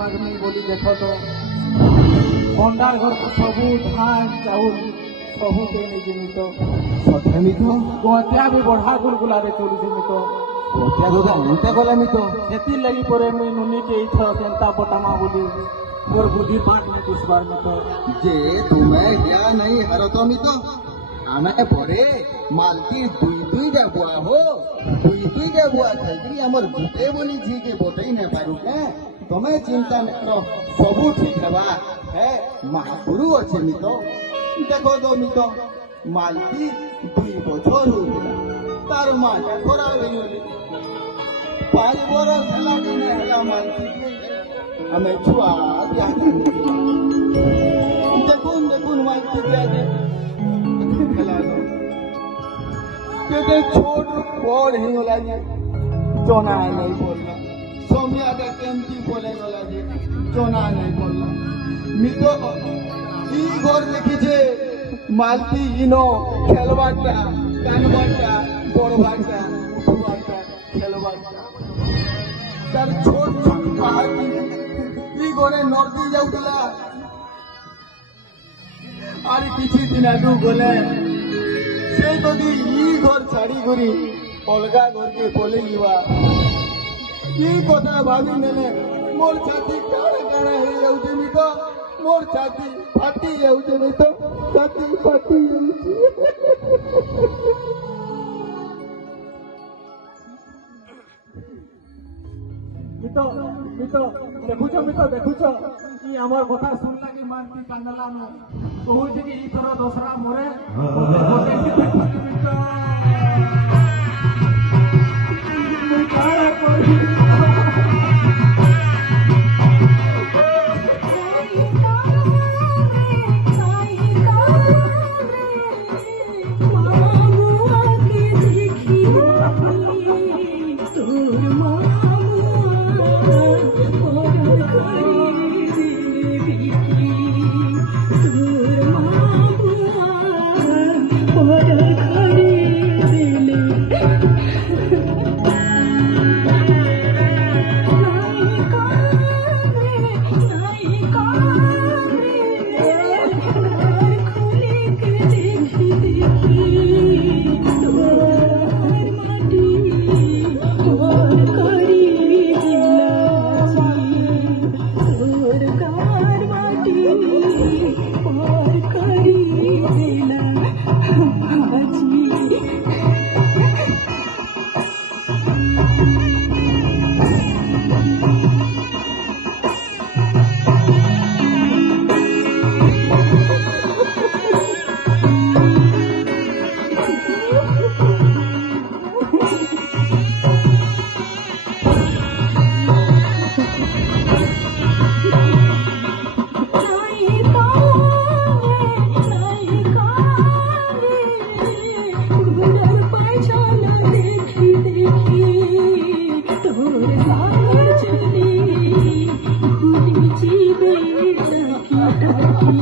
ମାଗନି ବୋଲି ଦେଖ ତ ଭଣ୍ଡାର ଘର ସବୁ ଧାନ ଚାଉଳ ସବୁ ଦେଇ ନେଇଯିମି ତ ସଠାମି ତ ଗତିଆ ବି ବଢ଼ା ଗୁଲଗୁଲାରେ ଚଲୁଛିମି ତ ଗୋଟିଆ ଗୋଟା ଏନ୍ତା ଗଲାମି ତ ସେଥିର୍ ଲାଗି ପରେ ମୁଇଁ ନୁନିକେ ଏଇଥର କେନ୍ତା ବଟାମା ବୋଲି মোর বুদ্ধি পাঠ নাই দুসবার মতো যে তুমি ইয়া নাই হারতমি তো আমি পরে মালতি দুই যাবুয়া হো দুই যাবুয়া খাইকি আমার গুটে বলি ঝিকে বটাই না পারু হ্যাঁ তুমি চিন্তা না করো সবু ঠিক হবা হ্যাঁ মহাগুরু আছে মিত দেখো তো মিত মালতি 2 বছর হইলা তার মাটা খরা হয়ে গেল 5 বছর হেলা দিনে হেলা মালতি हमें छुआ क्या देखून माइक क्या दे खिला दो के छोट बड़ ही होला जे जोना नहीं बोलना सोमिया के केमती बोले होला जे जोना नहीं बोलना मितो ई घर देखी जे मालती इनो खेलवाटा कानवाटा बड़वाटा उठवाटा खेलवाटा तार छोट छोट पहाड़ी घरे नदी जाऊला আর কিছু দিন আগু গলে সে যদি ই ঘর ছাড়ি করি অলগা ঘরকে পলে যা কি কথা ভাবি নেলে মোর ছাতি কাড়ে কাড়ে হয়ে যাচ্ছে মি তো মোর ছাতি ফাটি যাচ্ছে মি তো ছাতি ফাটি যাচ্ছে মিতো মিতো দেখুছ ই আমার কথা শুনলা কি মানতি কান্দলা নো কহুছি কি ই থর দশরা মোরে মিতো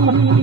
Thank you.